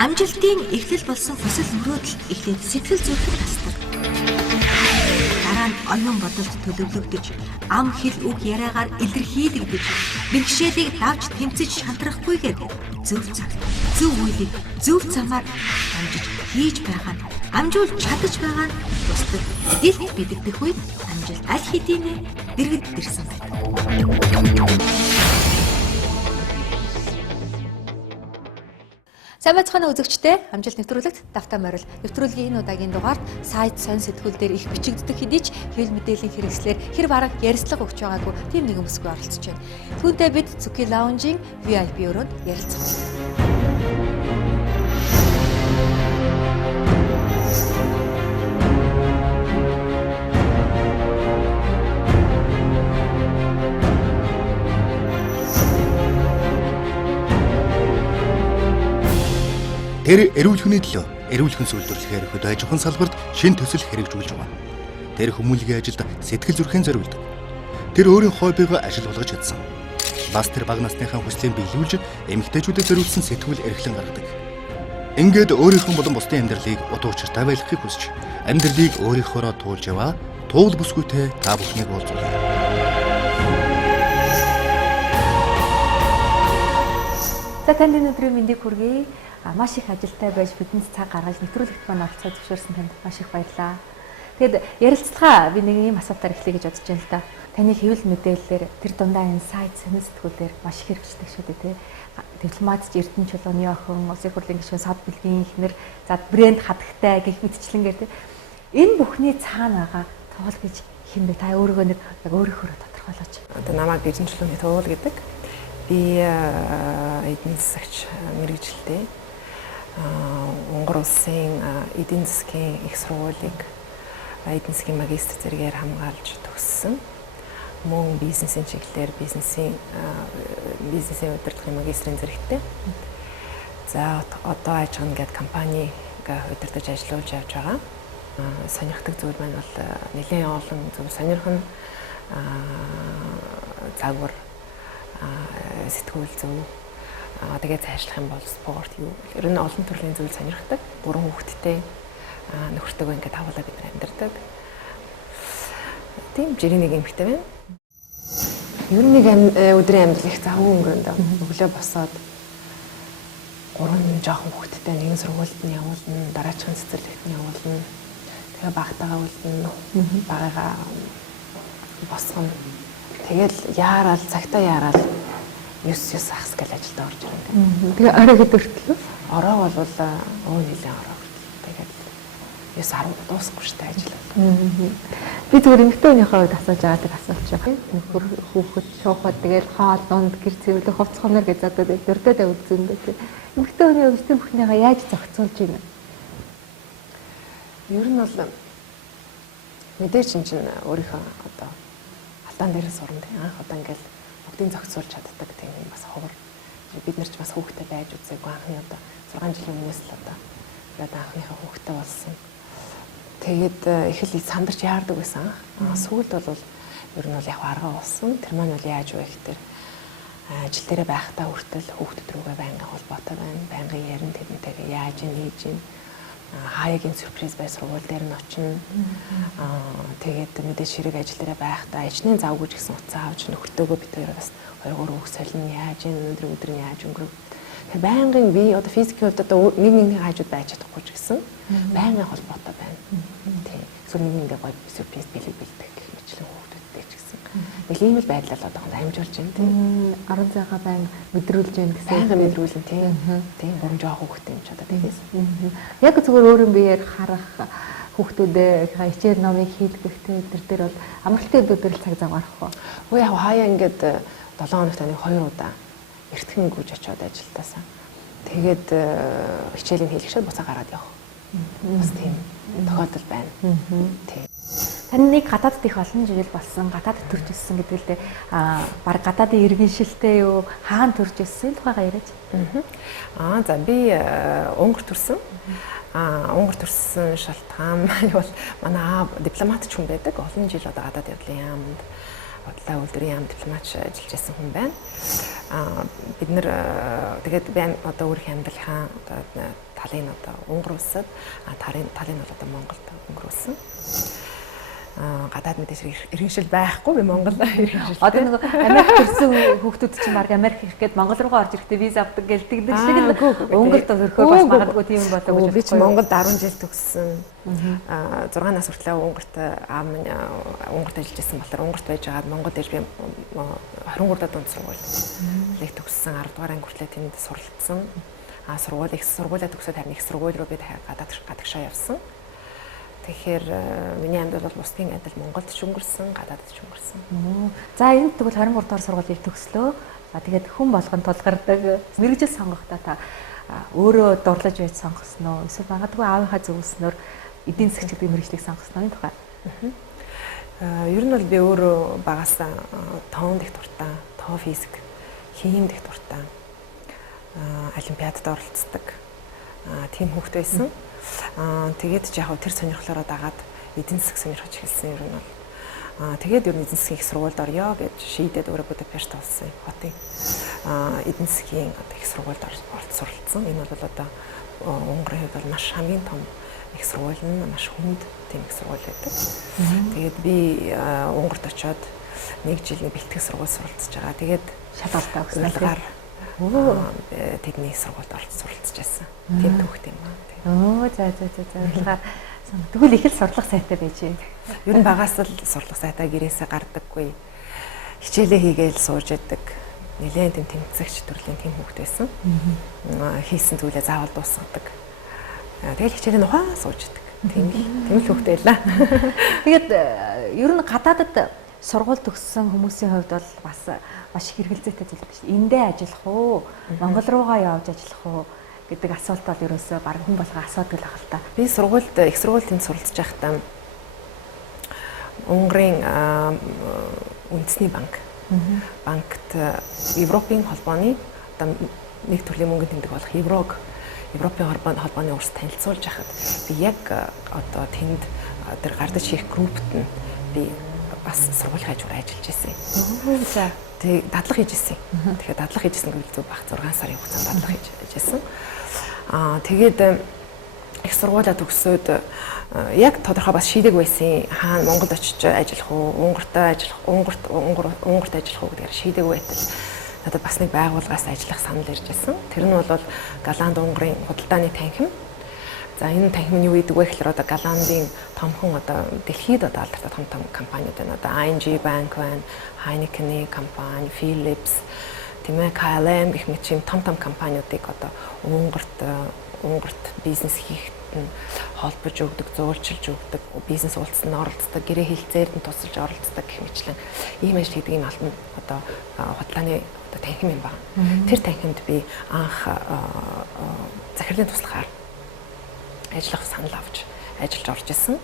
Амжилтын эхлэл болсон хүсэл мөрөөдөл эхлээд сэтгэл зүрхэд тасдаг. Дараа нь оюун бодолд төлөвлөгдөж, ам хэл үг яриагаар илэрхийлэгдэж, бэрхшээлийг давж тэмцэж шантрахгүйгээр зөв цаг, зөв үеийг зөв замаар амжиж хийж байгаа нь амжуулж чадаж байгаа нь бусдад илт бидэгдэх үед амжилт аль хэдийнэ дэргэд ирсэн байдаг. Сайн байцгаана үзэгчдээ, амжилт нэвтрүүлэгт давтаа морил. Нэвтрүүлгийн энэ удаагийн дугаард сайт сонь сэтгүүл дээр их бичигддэг хэдий ч хэвлэл мэдээллийн хэрэгслэр хэр бараг ярилцлага өгч байгаагүй тийм нэгэн бүсгүй оролцож байна. Түүнтэй бид Zuki Lounge-ийн VIP өрөөнд ярилцах. Тэр эрүүл хүний төлөө эрүүл хүн зөвлөрлөхээр хөдөө аж ахуйн салбарт шин төсөл хэрэгжүүлж байгаа. Тэр хүмүүнлэгийн ажилд сэтгэл зүрхийн зориулдаг. Тэр өөрийн хоббигоо ажил болгож чадсан. Бас тэр бага насныхаа хүслийг биелүүлж эмэгтэйчүүдэд зориулсан сэтгүүл эрхлэн гаргадаг. Ингээд өөрийнхөө болон бусдын амьдралыг утга учиртай байлгахыг хүсч амьдралыг өөрийнхөөроо туулж яваа туул бүсгүйтэй та бүхнийг уулзуулъя. За танд өнөөдрийн мэндийг хүргэе. Маш их ажилтай байж бидэнд цаг гаргаж нэвтрүүлэгт маань оролцоо зөвшөөрсөн танд маш их баярлалаа. Тэгэд ярилцлага би нэг ийм асуултаар эхлэе гэж бодож байна л да. Таны хэвлэл мэдээлэлээр тэр дундаа энэ сайт сонин сэтгүүлээр маш их хэрэгждэг шүү дээ, тий. Дипломатч Эрдэнэ Чулууны охин, Улсын хурлын гишүүн Сод Билгийн ихнэр, за брэнд хатагтай гэх мэтчлэнгээр тий. Энэ бүхний цаана байгаа туул гэж хэн бэ? Та өөрийгөө нэг яг өөрийнхөө тодорхойлооч. Одоо намайг Эрдэнэ Чулууны туул гэдэг. Би эдийн засагч мэргэжилтэй. Монгол улсын эдийн засгийн их сургуулийг эдийн засгийн магистр зэрэгээр хамгаалж төгссөн. Мөн бизнесийн чиглэлээр бизнесийн удирдлагын магистрийн зэрэгтэй. За одоо ажигна гэдэг компаниг удирдах ажиллуулж явж байгаа. Сонирхдаг зүйл маань бол нэлээд олон зөв сонирхон загвар сэтгүүл зөв тэгээд цаашлах юм бол спорт юу ер нь олон төрлийн зүйл сонирхдаг. 3 хүүхэдтэй нөхөртөөгөө ингээд тавуулаа бид нар амьдардаг. Тийм жирийн нэг эмэгтэй байна. Ер нь нэг өдрийн амьдрал их завгүй өнгөрөнд өглөө босоод 3 жоохон хүүхэдтэй нэгэн сургуульд нь явуулна, дараачихын цэцэрлэгт нь явуулна. Тэгээ багтаагаа үлдэнэ. Багыгаа босгоно. Тэгэл яарал цагтаа яарал 9 ахс гэл ажилдаа орж ирнэ. Тэгээ орой хэд хүртэл? Орой бол нилийн орой хүртэл. Тэгээд 9-10 дуусахгүй шүү дээ ажил. Би зүгээр эмэгтэй хүнийхээ хувьд асууж байгаа асуулт шүү. Нөхөр хүүхэд шуухад тэгээд хоол дунд гэр цэвэрлэх хувцс хонор гэж одоо дөрдөөдөө үзэн дээ. Эмэгтэй хүний хувьд тэр бүхнийгээ яаж зохицуулж байна? Ер нь бол мэдээж чинь өөрийнхөө одоо алдаан дээр сурна тийм анх удаа ингээл бүгдийг зохицуулж чаддаг тийм бас ховор. Бид нар ч бас хүүхдтэй байж үзээгүй анхны одоо 6 жилийн өмнөөс л одоо тэгээд анхныхаа хүүхдтэй болсон. Тэгээд их л сандарч яардаг байсан. Сүүлд бол ер нь бол яг аргаа болсон. Тэр маань бол яаж вэ гэхээр ажил дээрээ байхдаа хүртэл хүүхдүүд рүүгээ байнгын холбоотой байна. Байнгын ярин тэрнтэйгээ яаж хийж ийн хаягийн сюрприз бай сургууль дээр нь очино. Тэгээд мэдээж хэрэг ажил дээр байхдаа ажлын завгүй ч гэсэн уцаа авч нөхөртөөгөө бид хоёр бас 2-3 үг солино яаж ийн өнөөдөр нь яаж өнгөрөв. Тэгэхээр байнгын би одоо физикийн хувьд одоо нэг хажууд байж чадахгүй ч гэсэн байнгын холбоотой байна. Тийм. Эсвэл нэг гоё сюрприз бэлэг бэлдэх гэх мэтлэн хүүхдүүдтэй ч гэсэн. Тэгэл ийм л байдлаар одоохонд амжуулж байна тийм. 10 цагаа байнга мэдрүүлж байна гэсэн. Байнга мэдрүүлэн тийм. Тийм гомж байгаа хүүхдтэй юм ч одоо тэгээс. Яг зүгээр өөрийн биеэр харах хүүхдүүдээ хичээл номыг хийлгэх тэр дээр бол амралтын өдрөөр цаг зав гарах уу? Үгүй яг хаяа ингээд 7 хоногт нэг 2 удаа эртхэн гүйж очиод ажилдаасаа. Тэгээд хичээлийн хийлгэшээ буцаа гараад явах. Бас тийм тохиолдол байна. Тийм. Таны нэг гадаадд их олон жил болсон, гадаадд төрж ирсэн гэдэг л дээ. Баг гадаадын иргэншилтэй юу, хаана төрж ирсэн тухайгаа яриач. За би Унгар төрсөн. Унгар төрсөн шалтгаан бол манай аав дипломатч хүн байдаг. Олон жил одоо гадаад явдлын яамд бодлоо үйлдвэрийн яам дипломатч ажиллаж байсан хүн байна. Бид нэр тэгээд би одоо өөрийнхөө амьдралынхаа талын одоо Унгар улсад талын бол одоо Монголд өнгөрүүлсэн. Гадаад мэдээж иргэншил байхгүй би Монгол иргэншил. Одоо нэг Америк төрсэн хүүхдүүд чинь баг Америк ирэх гээд Монгол руугаа орж ирэхдээ виз авдаг гэлдэгдэг шиг л Унгарт өрхөө бас магадгүй тийм болоо гэж би ч Монголд 10 жил төгссөн. 6 нас хүртэл Унгарт аав минь Унгарт ажиллаж байсан болохоор Унгарт байж байгаад Монголд ирж би 23 дунд сургуулийг төгссөн 10 дугаар анги хүртэл тэнд суралцсан. Сургуулаа төгсөөд харин их сургууль руу би гадагшаа явсан. Тэгэхээр миний амьдрал бол бусдын адил Монголд ч өнгөрсөн, гадаадд ч өнгөрсөн. За энэ тэгвэл 23 дугаар сургуулийг төгслөө. Тэгээд хүн болгон тулгардаг мэрэгжил сонгохдоо та өөрөө дурлаж байж сонгосноо эсвэл магадгүй аавынхаа зөвлөснөөр эдийн засгч гэдэг мэрэгжлийг сонгосноо энэ тухай. Ер нь бол би өөрөө багасаа тоон дэх дуртай, тоо физик, хим дэх дуртай. Олимпиадад оролцдог. Тийм хүүхэд байсан. Тэгээд ч яг тэр сонирхлоороо дагаад эдийн засаг сонирхож эхэлсэн юм бол. Тэгээд ер нь эдийн засгийн их сургуульд орё гэж шийдээд өөрөө Будапешт улсын хотын эдийн засгийн их сургуульд суралцсан. Энэ бол одоо Унгарийн хувьд бол маш хамгийн том их сургууль нь маш хүнд тийм их сургууль байдаг. Тэгээд би Унгарт очиод 1 жил бэлтгэх сургууль суралцж байгаа. Тэгээд шалгалтаа өгсөн. Тэдний сургуульд суралцж байсан. Тийм түүхтэй юм аа. За. Тэгвэл их л сурлах сайтай байж. Ер нь багаас л сурлах сайтай гэрээсээ гардаггүй. Хичээлээ хийгээл сууж яадаг. Нэлээд тийм тэмцэгч төрлийн тийм хүүхэд байсан. Хийсэн зүйлээ заавал дуусгадаг. Тэгэл хичээлээ ухаан сууж яадаг. Тийм л хүүхэд байлаа. Тэгээд ер нь гадаадад сургууль төгссөн хүмүүсийн хувьд бол бас маш их хэрэгэлзээтэй зүйл биш. Эндээ ажиллах уу? Монгол руугаа явж ажиллах уу гэдэг асуулт бол ерөөсөө баг хүн болгоо асуудаг л ахал та. Би их сургуульд суралцж байхдаа Унгарын үндэсний банкт Европын холбооны одоо нэг төрлийн мөнгөнд тэмдэг болох Европын холбооны урс танилцуулж байхад би яг одоо тэнд тэр гардаж хийх группт нь би бас сургуулийн хажуугаар ажиллаж байсан. За. Тэгээ дадлага хийж ирсэн. Тэгэхээр дадлага хийжсэн гэвэл зөв баг 6 сарын хугацаанд дадлага хийж ирсэн. Тэгээд их сургуулаа төгсөөд яг тодорхой бас шийдэг байсан. Хаана Монголд очиж ажиллах уу, Унгарт ажиллах уу гэдгээр шийдэг байтал надад бас нэг байгууллагаас ажиллах санал ирж байсан. Тэр нь бол Голланд Унгарын худалдааны танхим. За энэ танхим нь юу гэдэг вэ гэхээр одоо Голландын томхон одоо дэлхийд одоо алдартай том компаниуд байна. Одоо ING банк байна, Heineken компани, Philips, тийм ээ, KLM гэх мэт юм том компаниудыг одоо Унгарт бизнес хийхэд нь холбож өгдөг, зөөлчилж өгдөг, бизнес уулзсан оролцдог, гэрээ хэлцээр нь тусалж оролцдог гэх мэтлэн ийм ажил хийдэг юм алтан одоо худалдааны одоо танхим юм байна. Тэр танхимд би анх захирлын туслахаар ажиллах санал авч ажиллаж орж исэн.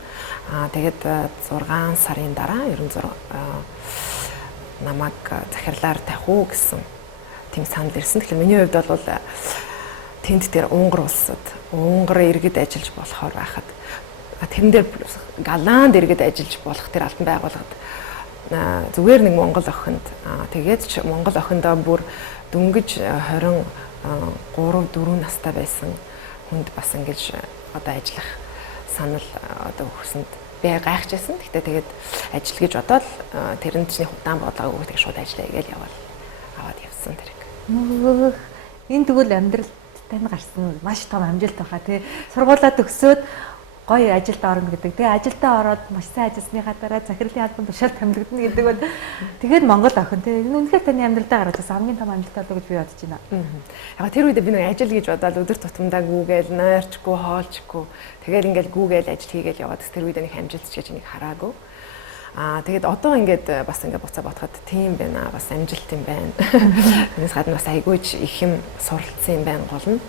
Тэгээд 6 сарын дараа ерөн намайг захирлаар тавих уу гэсэн тийм санал ирсэн. Тэгэхээр миний хувьд бол тэнд тэр Унгар улсад Унгар иргэд ажиллаж болохоор байхад тэрэн дээр Голланд иргэд ажиллаж болох тэр алтан байгууллагад зүгээр нэг Монгол охинд тэгээд ч Монгол охиндоо бүр дөнгөж 23 4 настай байсан хүнд бас ингэж одоо ажиллах санал одоо өгсөнд би гайхажсэн. Гэхдээ тэгээд ажил гэж бодоод тэрэнд чинь удаан бодлого өгөх шууд ажиллая гэж аваад явсан тэрэг. Энэ тэгвэл амьдралд тань гарсан маш том амжилт байхаа тий. Сургуулаа төгсөөд гоё ажилд орно гэдэг. Тэгээ ажилдаа ороод маш сайн ажилласныхаа дараа захирлын албан тушаал томилогдно гэдэг бол тэгээд Монгол охин тий. Энэ үнэхээр таны амьдралдаа гарч ирсэн хамгийн том амжилт болов гэж би бодож байна. Яг тэр үед би нэг ажил гэж бодоод өдөр тутамдаа гүүгээл нойрчгүй хоолчгүй тэгээд ингээл гүүгээл ажил хийгээл яваад тэр үед нэг амжилт гэж нэг хараагүй. Тэгээд одоо ингээд бас ингээд буцаа бодоход тийм байна. Бас амжилт юм байна. Энэс гадна бас айгүйч их юм суралцсан юм байна гол нь.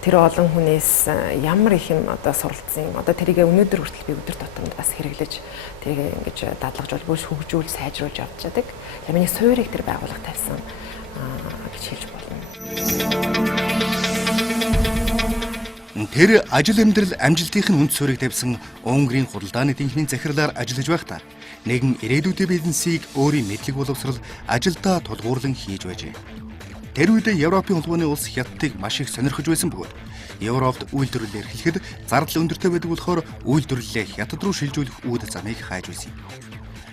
Тэр олон хүнээс ямар их юм одоо суралцсан юм. Одоо тэрийг өнөөдөр хүртэл би өдөр тутамд бас хэрэглэж тэрийг ингэж дадлагжуул, бүс хөгжүүл, сайжруулж явж чаддаг. Миний суурийг тэр байгууллага тавьсан гэж хэлж болно. Тэр ажил амьдрал амжилтын үнд суурийг тавьсан Унгарын худалдааны танхимын захирлаар ажиллаж байхдаа нэгэн ирээдүйдээ бизнесийг өөрийн мэдлэг боловсрал ажилдаа тулгуурлан хийж байжээ. Тэр үедээ Европын улбооны улс Хятадыг маш их сонирхож байсан бөгөөд Европт үйлдвэрлэл эрхлэхэд зардал өндөртэй байдаг болохоор үйлдвэрлэлээ Хятад руу шилжүүлэх үүд замыг хайж байсан юм.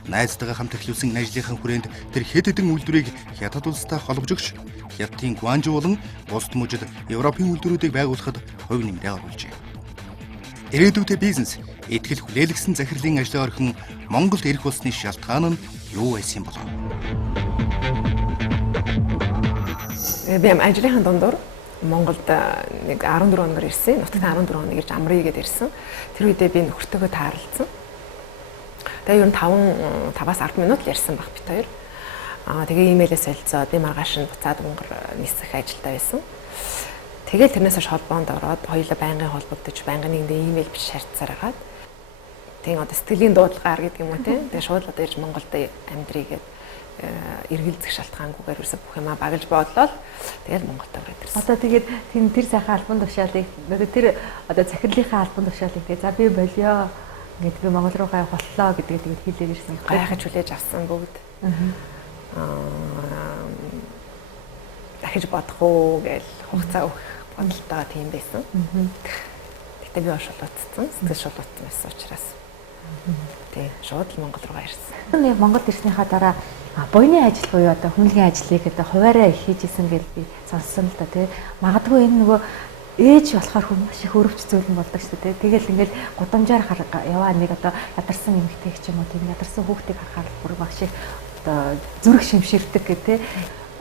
Найзтайгаа хамт эхлүүлсэн ажлынхаа хүрээнд тэр хэд хэдэн үйлдвэрийг Хятад улстай холбож өгч Хятадын Гуанжу болон бусад мужид Европын үйлдвэрүүдийг байгуулахад хувь нэмрээ оруулжээ. Ирээдүйдээ бизнес, итгэл хүлээлгсэн захирлын ажлын орхин Монголд ирэх болсны шалтгаан нь юу байсан юм болов? Би ажлынхаа дундуур Монголд нэг 14 хоногор ирсэн. Нутагт 14 хоног ирж амръя гэдээ ирсэн. Тэр үедээ би нөхөртөөгөө таарлцсан. Тэгээ ер нь 5-аас 10 минут л ярьсан баг бит хоёр. Тэгээ имэйлээс солилцоод би маргааш нь буцаад Монгол нисэх ажилдаа байсан. Тэгээд тэрнээс хойш холбоонд ороод хоёулаа байнгын холбогдож байнгын нэгэндээ имэйл биш шаардсаар хагаад. Тэгээ одоо сэтгэлийн дуудлагаар гэдэг юм уу те. Тэгээ шууд одоо ирж Монголд амьдрий гэдэг эргэлзэх шалтгаангүйгээр ерөөсө бүх юмаа багаж бодлоо. Тэгээд Монголд ороод ирсэн. Одоо тэгээд тэр сайхан албан тушаалыг тэр одоо захирлынхаа албан тушаалыг тэгээ за би болио ингээд би Монгол руу гай боллоо гэдгийг тэгээд хэлээд ирсэн. Гайхаж хүлээж авсан бүгд. Дахиж бодох уу гэж хугацаа өгөх бодолтой тийм байсан. Гэтэ би шулуутсан. Сэтгэл шулуутсан байсан учраас. Тий, шууд л Монгол руу ирсэн. Яг Монголд ирснийхаа дараа буйны ажил буюу одоо хүнлэгийн ажлыг одоо хуваараа их хийжсэн гэж би сонссон л да тий. Магадгүй энэ нөгөө ээж болохоор хүн маш их өрөвч зүйл нь болдог шүү дээ. Тэгэл ингээл гудамжаар яваа нэг одоо ядарсан эмэгтэй ч юм уу тийм ядарсан хүүхдийг харахаар бүр маш их одоо зүрх шимширдэг гэх тий.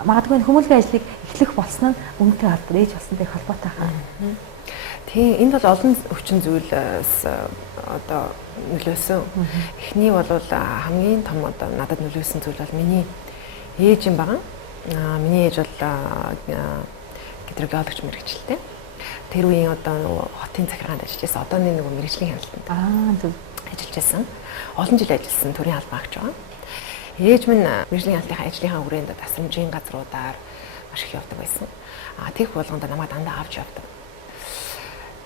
Магадгүй хүмүүлгийн ажлыг эхлэх болсон нь үнэтэй холбоотой ээж болсонтой холбоотой хаа. Тийм энд бол олон хүчин зүйлс одоо нөлөөсөн. Эхний бол хамгийн том одоо надад нөлөөсөн зүйл бол миний ээж юм байгаа. Миний ээж бол гидрогеологч мэргэжилтэй. Тэр үеийн одоо хотын захиргаанд ажиллаж байсан. Одооны нөгөө мэргэжлийн хяналтанд ажиллаж байсан. Олон жил ажилласан төрийн албан агч байгаа. Ээж минь мэргэжлийн хяналтын ажлынхаа хүрээнд тасрамжийн газруудаар маш их явдаг байсан. Тэгэх болгонд намайг дандаа авч явдаг.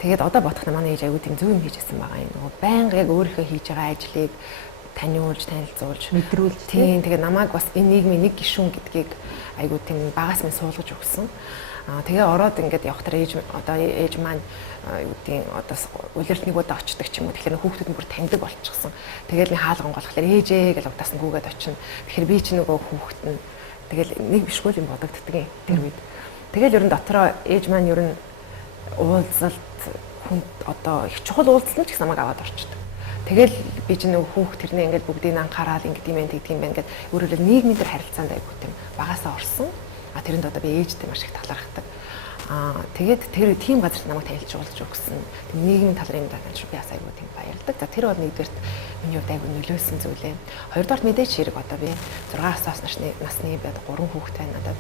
Тэгээд одоо бодох нь манай ээж аягүй тийм зөв юм хийжсэн байгаа юм. Нөгөө байнга яг өөрийнхөө хийж байгаа ажлыг таниулж, танилцуулж, мэдрүүлж тийм тэгээд намайг бас энэ нийгмийн нэг гишүүн гэдгийг аягүй тийм багаас минь суулгаж өгсөн. Тэгээ ороод ингээд явахтар ээж маань юу гэдэг одоо улиралт нэг удаа очдог ч юм уу. Тэгэхээр хүүхдүүд нь бүр таньдаг болчихсон. Тэгээл нэг хаалган голхолоор ээжээ гэж удаас нь гүгээд очино. Тэгэхээр би ч нөгөө хүүхэд нь тэгэл нэг бишгүй юм бодогддаг юм тэр үед. Тэгэл ер нь дотроо ээж маань ер нь уулзалт хүнд одоо их чухал уулзалт ч гэсэн намайг аваад орчдөг. Тэгэл би ч нэг хүүхд тэрнээ ингээд бүгдийг анхаарал ингээд юм тэгдэг юм байна гэд өөрөөр нийгмийн дээр харилцаанд айгуу тийм багасаа орсон. Тэрэнд одоо би ээжтэй маш их талархдаг. Тэгээд тэр тийм газар намайг танилцуулж өгсөн. Нийгмийн талрын данаж би бас айгуу тийм баярлдаг. За тэр бол нэгдүгээрт миний хувьд айгуу нөлөөсөн зүйлээ. Хоёрдугаар мэдээч хэрэг одоо би 6-аас насны бод 3 хүүхэдтэй надад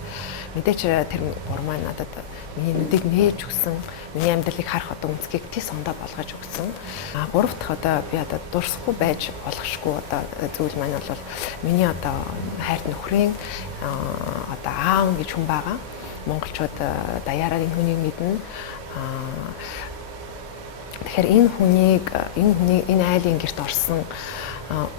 мэдээч тэр 3 маань надад миний нүдийг нээж өгсөн. Миний амьдралыг харах одоо үнцгийг тис ондоо болгож өгсөн. 3 дахь одоо би одоо дурсахгүй байж болохшгүй одоо зүйл маань бол миний одоо хайрт нөхрийн одоо аав гэж хүн байгаа. Монголчууд даяараа энэ хүнийг мэднэ. Тэгэхээр энэ айлын гэрт орсон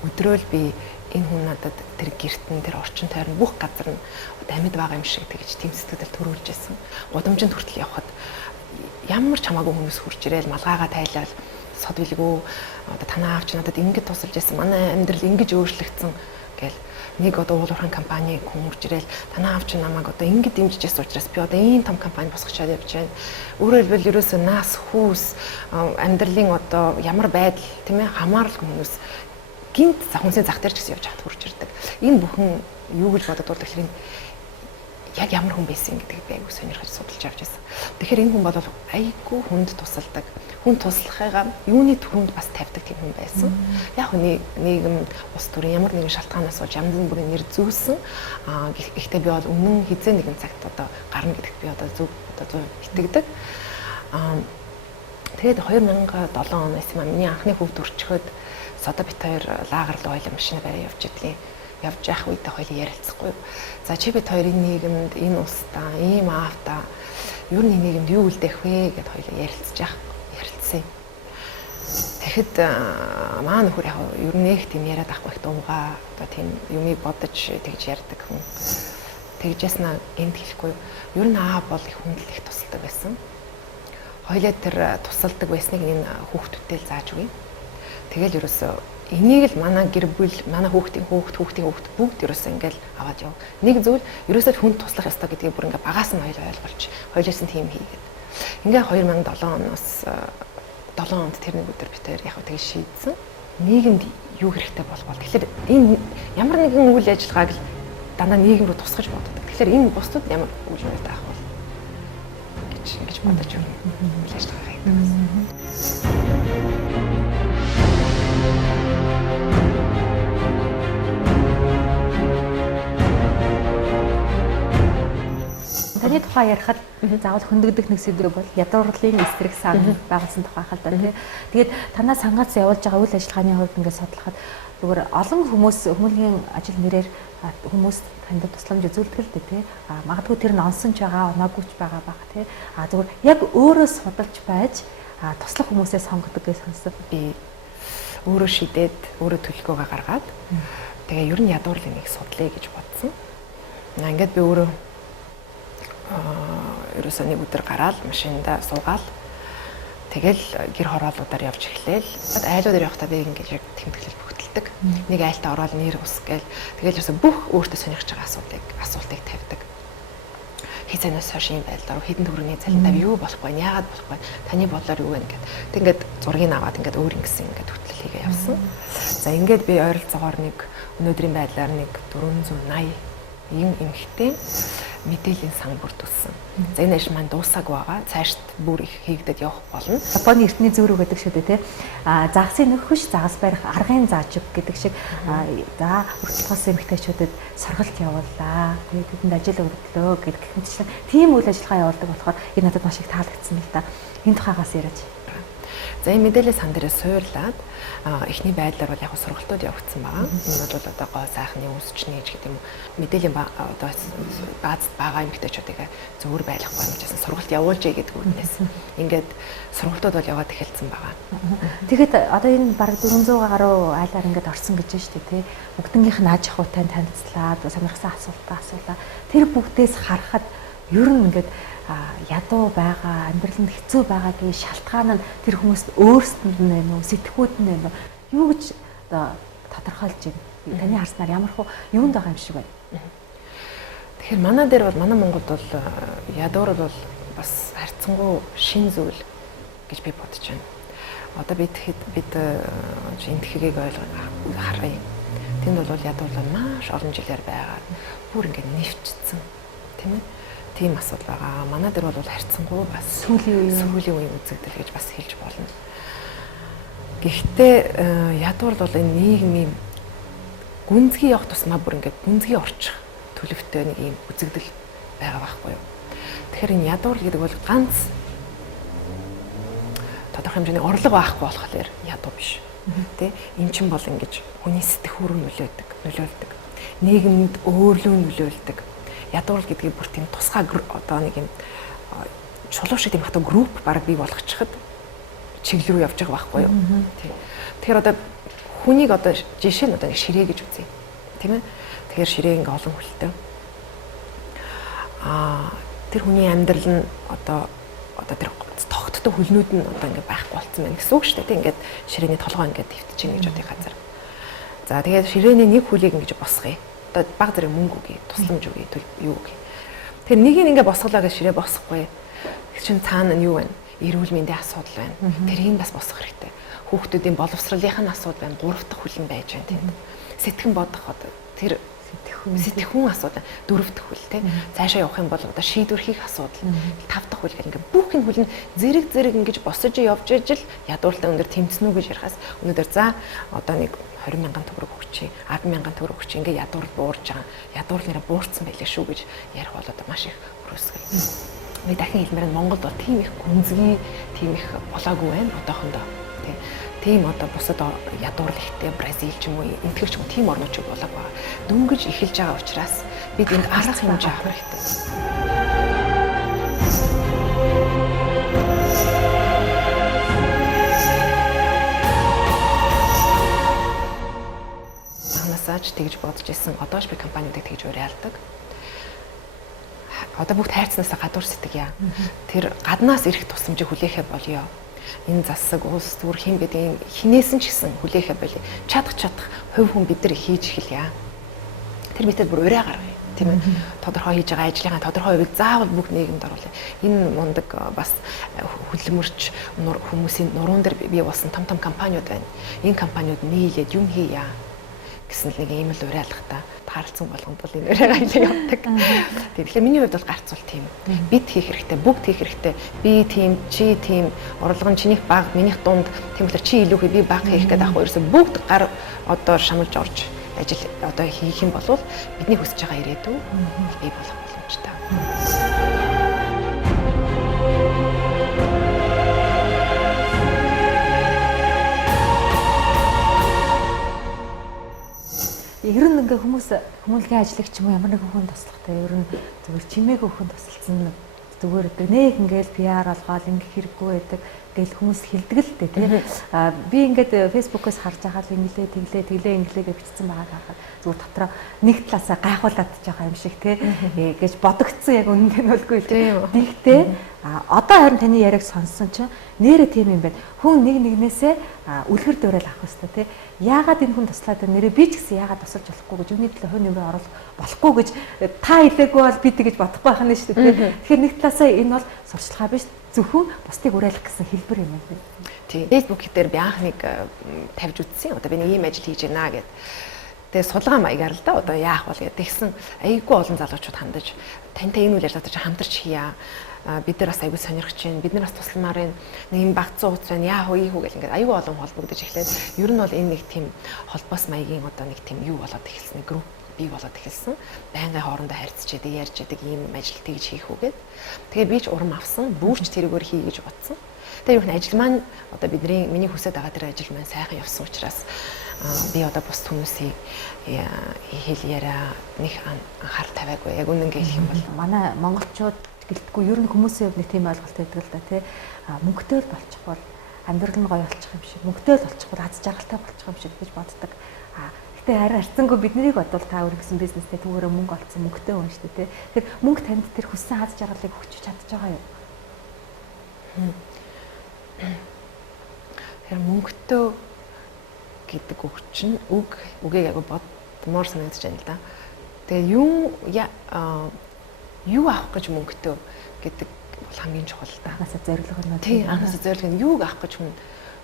өдрөөл би энэ хүн надад тэр гэрт нь тэр орчин тойрон бүх газар нь амьд байгаа юм шиг тэгж тийм сэтгэл төрүүлж байсан. Удамжинд хүртэл явхад ямар ч хамаагүй хүмүүс хурж ирээл малгайгаа тайлал сод билгүү одоо танаа авч надад ингэж тусалж байсан. Манай амьдрал ингэж өөрчлөгдсөн гэл нэг одоо уулуурхан компани хүн хурж ирээл танаа авч намайг одоо ингэж дэмжиж байсан учраас би одоо ийм том компани босгочоод явж байна. Өөрөөр хэлбэл ерөөсөө нас хүүс амьдралын одоо ямар байдал тийм ээ хамааралгүй хүмүүс гинт хүнсээ зах дээр ч гэсэн явж хат хурж ирдэг. Энэ бүхэн юу гэж бодод тэгэхээр яг ямар хүн байсан гэдгийг би айгүй сонирхож судалж явж байсан. Тэгэхээр энэ хүн бол айгүй хүнд тусалдаг. Хүн туслахыгаа юуны түрүүнд бас тавьдаг тийм хүн байсан. Яг нийгэм ус төрийн ямар нэгэн шалтгаанаас болж янз бүрийн нэр зүүсэн. Гэхдээ би бол өмнө хизээ нэгэн цагт одоо гарна гэдэгт би одоо зөв итгэдэг. Тэгээд 2007 оноос миний анхны хүүхд өрчгөөд содо бит хоёр лагер руу хоёул машин бараа явж идлээ. Явж явах үедээ хоёул ярилцахгүй. За чи бид хоёрын нийгэмд энэ устаа, ийм аавтаа ер нь нийгэмд юу үлдээх вэ гэд хоёул ярилцсан. Тэгэхэд маа нөхөр яг ер нь их тийм яриад авахгүй их дуугаа одоо тийм юмыг бодож тэгж ярьдаг хүн. тэгж яснаа гэнт хэлэхгүй. Ер нь аав бол их хүндэл их тусалдаг байсан. Хоёлаа тэр тусалдаг байсныг энэ хүүхдүүдтэй л зааж өгье. Тэгэл ерөөсөө энийг л манай гэр бүл, манай хүүхдийн хүүхд бүгд ерөөсөө ингээл аваад яв. Нэг зүйл ерөөсөө хүнд туслах ёстой гэдгийг бүр ингээ багаас нь ойлголч. Хоёлоос нь тийм хийгээд. Ингээ 2007 оноос 7 онд тэр нэг өдөр битээр яг тэгээ шийдсэн. Нийгэмд юу хэрэгтэй болбол. Тэгэхээр энэ ямар нэгэн үйл ажиллагааг л дандаа нийгэм рүү тусгаж боддог. Тэгэхээр энэ бусдад ямар үйл явдал таах бол гэж бодож байна. Үйл ажиллагаа хийдэг. Таны тухай ярихад заавал хөндөгдөх нэг сэдв бол ядуурлын эсрэг сан байгуулсан тухай хал даа тий. Тэгээд танаа сангаас явуулж байгаа үйл ажиллагааны хувьд ингээд судлахад зүгээр олон хүмүүлийн ажил нэрээр хүмүүс танд тусламж үзүүлдэг л дээ тий. Магадгүй тэр нь онсон ч байгаа, оноогүй ч байгаа баг тий. Зүгээр яг өөрөө судалж байж туслах хүмүүсээ сонгодог гэж сонссон. Би өөрөө шийдээд өөрөө төлөвлөгөөгөө гаргаад тэгээ ер нь ядуурлын нэг судлаа гэж бодсон. Ингээд би өөрөө ерөөсөө нэг өдөр гараад машинда суугаал тэгэл гэр хороолуудаар явж эхлээл айлуудаар явахдаа би ингэж яг тэмдэглэл бүгдэлдэг. Нэг айлтаа ороод нэр ус гээл тэгэл ерөөсөө бүх өөртөө сонирхож байгаа асуултыг тавьдаг. Хизэнээс хойш юм байлаа. Хэдэн төгрөгийн цалинтай юу болох вэ? Яагаад болох вэ? Таны бодлоор юу вэ гэд. Тэг ингээд зургийг аваад ингээд өөр ингэсэн ингээд хөтлөл хийгээ явсан. За ингээд би ойролцоогоор нэг өнөөдрийн байдлаар нэг 480 ийм эмэгтэй мэдээллийн сан бүр төссөн. За энэ ажил маань дуусаагүй байгаа. Цаашд бүр их хийгдэд явах болно. Японы эртний зөөрөг гэдэг шүү дээ тий. Загсын нөхөш загас барих аргын зааж өг гэдэг шиг за уртлагаас эмэгтэйчүүдэд сургалт явууллаа. Тэгээд тэдэнд ажил өргөлөө гэдэг хэмжлэн тийм үйл ажиллагаа явуулдаг болохоор энэ надад маш их таалагдсан л да. Энэ тухайгаас яриач. За энэ мэдээллийн сан дээрээ суурлаад эхний байдлаар бол яг сургалтууд явагдсан байгаа. Энэ бол одоо гоо сайхны үүсчний ч гэдэг юм мэдээллийн одоо баазд байгаа эмэгтэйчүүдийг зөвөр байлгах боломжтой сургалт явуулжээ гэдэг үгнээс ингээд сургалтууд бол яваад эхэлсэн байгаа. Тэгэхэд одоо энэ бараг 400 гаруй айлаар ингээд орсон гэж байна шүү дээ тий. Бүгднгийнх нь аж ахуйтай танилцлаад сонирхсан асуултаа асуулаа. Тэр бүгдээс харахад ер нь ингээд ядуу байгаа, амьдралд хэцүү байгаагийн шалтгаан нь тэр хүмүүст өөрсдөнд нь байна уу, сэтгхүүд нь байна уу? Юу гэж одоо тодорхойлж байна? Таны харснаар ямар хөө юунд байгаа юм шиг байна? Тэгэхээр манай дээр бол манай Монголд бол ядуур бол бас харьцангуй шин зүйл гэж би бодож байна. Одоо бид энэ тхигийг харъя. Тэнд бол ядуур бол маш олон жилээр байгаа. Бүр ингээд нэвчсэн. Тийм ээ? Тийм асуудал байгаа. Манай дээр бол харьцангуй бас сүүлийн үеийн үзэгдэл гэж бас хэлж болно. Гэхдээ ядуур бол энэ нийгмийн гүнзгий явах тусмаа бүр ингээд гүнзгий орчих төлөвтэй нэг юм үзэгдэл байгаа байхгүй юу. Тэгэхээр энэ ядуур гэдэг бол ганц тодорхой хэмжээний орлого байхгүй болохоор ядуу биш. Тэ энэ чинь бол ингэж хүний сэтгхүүр нөлөөлдөг. Нийгэмд өөрлөө нөлөөлдөг. Ядуурл гэдгийг бүр тийм тусгай одоо нэг юм чулуу шиг тийм хата групп баг бий болгочиход чиглэл рүү явж байгаа байхгүй юу. Тэгэхээр одоо хүнийг одоо жишээ нь одоо нэг ширээ гэж үзье. Тийм ээ. Тэгэхээр ширээ ингээ олон хүлтэй. Тэр хүний амьдрал нь одоо тэр тогттой хөлнүүд нь одоо ингээ байхгүй болцсон байна гэсэн үг шүү дээ. Тэг ингээд ширээний толгой ингээ твтэж ийн гэж бодох газар. За тэгээд ширээний нэг хөлийг ингээ босгоё. Одоо баг зэрэг мөнгө үгүй, тусламж үгүй, юу үгүй. Тэгэхээр нэг ингээ босголоо гэж ширээ босхгүй. Тэр чинь цаана нь юу вэ? Эрүүл мэндийн асуудал байна. Тэрийг бас босгох хэрэгтэй. Хүүхдүүдийн боловсролынх нь асуудал байна. 3 дахь хөл нь байж байна тийм. Сэтгэн бодох одоо тэр сэтгхүүн асуудал 4 дахь хөл тийм. Цаашаа явах юм бол одоо шийдвэр хийх асуудал 5 дахь хөл гэх ингээ бүх энэ хөл нь зэрэг ингэж босож явж ижил ядуурлаа өндөр тэмцэнүү гэж ярихаас өнөөдөр за одоо нэг 20,000 төгрөг өгчий, 10,000 төгрөг өгчий ингээ ядуур буурж байгаа. Ядуур нэрээ буурсан байлээ шүү гэж ярих бол одоо маш их өрөөсгөл. Би дахин хэлмээр нь Монголд бол тийм их гүнзгий, тийм их болоогүй байна одоохондоо. Тийм одоо бусад ядуур ихтэй Бразил ч юм уу, энтгэр ч юм уу тийм орнууд ч болоогүй. Дөнгөж эхэлж байгаа учраас бид энд арга хэмжээ авах хэрэгтэй. Анасаач тэгж бодож исэн. Одооч би компаниудыг тэгж уриалдаг. одоо бүгд хайрцнаасаа гадуур сэтгэе. Тэр гаднаас ирэх тусламжийг хүлээхэ болёо. Энэ засаг уус зүр хин гэдэг хинээсэн ч гэсэн хүлээхэ болёо. Чадах хувь хүн бид нар хийж эхэлье. Тэр битэд бүр ураа гаргая. Тийм ээ. Тодорхой хийж байгаа ажлынхаа тодорхой хувийг заавал бүх нийгэмд оруулъя. Энэ мундаг бас хөдөлмөрч хүмүүсийн нуруунд дээр бий болсон том компаниуд байна. Энэ компаниуд нийлээд юм хийя гэсэн нэг ийм л уриалгатай тааралцсан болгонд бол энэ урайгаа хэлээ явдаг. Тэгэхээр миний хувьд бол гарцуул тийм. Бид хийх хэрэгтэй, бүгд хийх хэрэгтэй. Би тийм, чи тийм, урлагын чинийх бага, минийх дунд. Тийм болохоор чи илүү хий, би бага хийх гэдэг ахгүй ерөөсө бүгд гар одоо шамлж орж ажил одоо хийх юм бол бидний хүсэж байгаа ирээдүй бий болох боломжтой. Ер нь ингээ хүмүүлгийн ажлагч юм ямар нэгэн хүн туслахтай ер нь зүгээр чимээгүй хүн тусалсан зүгээр нэг ингээл PR олгоод ингээ хэрэггүй байдаг гэл хүмүүс хэлдэг л дээ тий. Би ингээд фэйсбүүкээс харж байгаа л инглээ инглээ гэж бичсэн байгааг харахад зүгээр дотроо нэг талаасаа гайхуулаад байгаа юм шиг тий гэж бодогдсон яг үнэн нь болгүй тий. Тэгтээ одоо харин таны яриаг сонссон чинь нэрээ тийм юм байна. Хүн нэгнээсээ үлгэр дуурайл авах хэрэгтэй тий. Яагаад энэ хүн туслаад байна? Нэрээ би ч гэсэн яагаад тусалж болохгүй гэж үүний төлөө хонь нэмрээ оруулах болохгүй гэж та хэлээгүй бол би тэгэж бодох байх нь шүү дээ тий. Тэгэхээр нэг талаасаа энэ бол сурчлагаа биш зөвхөн бусдыг уриалах гэсэн хэлбэр юм байна. Тий. Facebook дээр би анх нэг тавьж үзсэн. Одоо би нэг ийм ажил хийж байна гэд. Тэгээ сулгаан маягаар л да одоо яах бол гэд. Тэгсэн айгүй олон залуучууд хандаж тантай энэ үйл ажиллагаанд хамтарч хийя. Бид нар бас айгүй сонирхож байна. Бид нар бас тусламаар байна. Нэг юм баг 100 хуц байна. Яах вэ гэл ингээд айгүй олон холбогдож эхлээд ер нь бол энэ нэг тийм холбоос маягийн одоо нэг тийм юу болоод эхэлсэн. Групп бий болоод эхэлсэн. Байнгын хоорондоо харьцаж яадаг, ярьж яадаг ийм ажил тэгж хийх үгээд. Тэгээ би ч урам авсан. Бүрч тэрүүгээр хий гэж бодсон. Тэгээ юу н ажил маань одоо миний хүсэж байгаа тэр ажил маань сайхан явсан учраас би одоо бус хүмүүсийг хэл яриа нэг анхаар тавиагүй. Яг үнэн хэлэх юм бол манай монголчууд гэлтгүй ер нь хүмүүсийн хувьд нэг тийм ойлголт байдаг л да тий. Мөнгөтэй л болчих бол амьдрал нь гоё болчих юм шиг, мөнгөтэй л болчих бол аз жаргалтай болчих юм шиг гэж боддог. Гэтэ харин арцсангүй биднийг бодвол та өөр гэсэн бизнестэй түүгээрээ мөнгө олцсон мөнгөтэй хүн шүү дээ тий. Тэгэхээр мөнгө танд тэр хүссэн аз жаргалыг өгч чадчих байгаа юу? Тэр мөнгөтэй гэдэг үг чинь үгийг агай бодмоор санагдаж байна л да. Тэгээ юу авах гэж мөнгөтэй гэдэг бол хамгийн чухал л да. Анхаасаа зорилго нь тий, анхаасаа зорилго нь юуг авах гэж хүн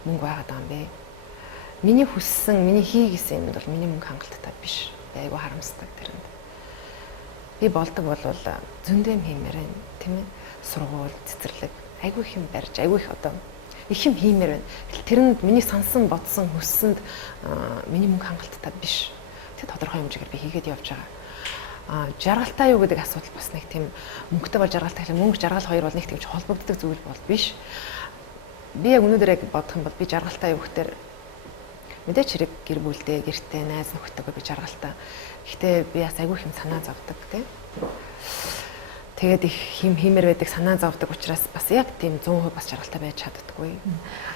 мөнгө байгаад байгаа юм бэ? Миний хүссэн, миний хий гэсэн юмд бол миний мөнгө хангалттай биш. Би айгүй харамсдаг тэрэнд. Би болдог бол зөндөө юм хиймээр байна, тийм ээ? Сургууль, цэцэрлэг, айгүй их юм барьж, айгүй их одоо их юм хиймээр байна. Тэрэнд миний сансан, бодсон, хүссэнд миний мөнгө хангалттай биш. Тэг тодорхой хэмжээгээр би хийгээд явж байгаа. Жаргалтай юу гэдэг асуудал бас нэг тийм мөнгөтэй бол жаргалтай гэхэл мөнгө жаргал хоёр бол нэг тийм холбогддог зүйл бол биш. Би яг өнөөдөр яг бодох юм бол би жаргалтай юу гэхээр мэдээч хэрэг гэр бүлдээ, гэртээ, найз нөхдөдөө би жаргалтай. Гэхдээ би бас айгүй хэм санаа зовдөг тийм. Тэгээд их хиймээр байдаг санаа зовдөг учраас бас яг тийм 100% бас жаргалтай байж чаддаггүй.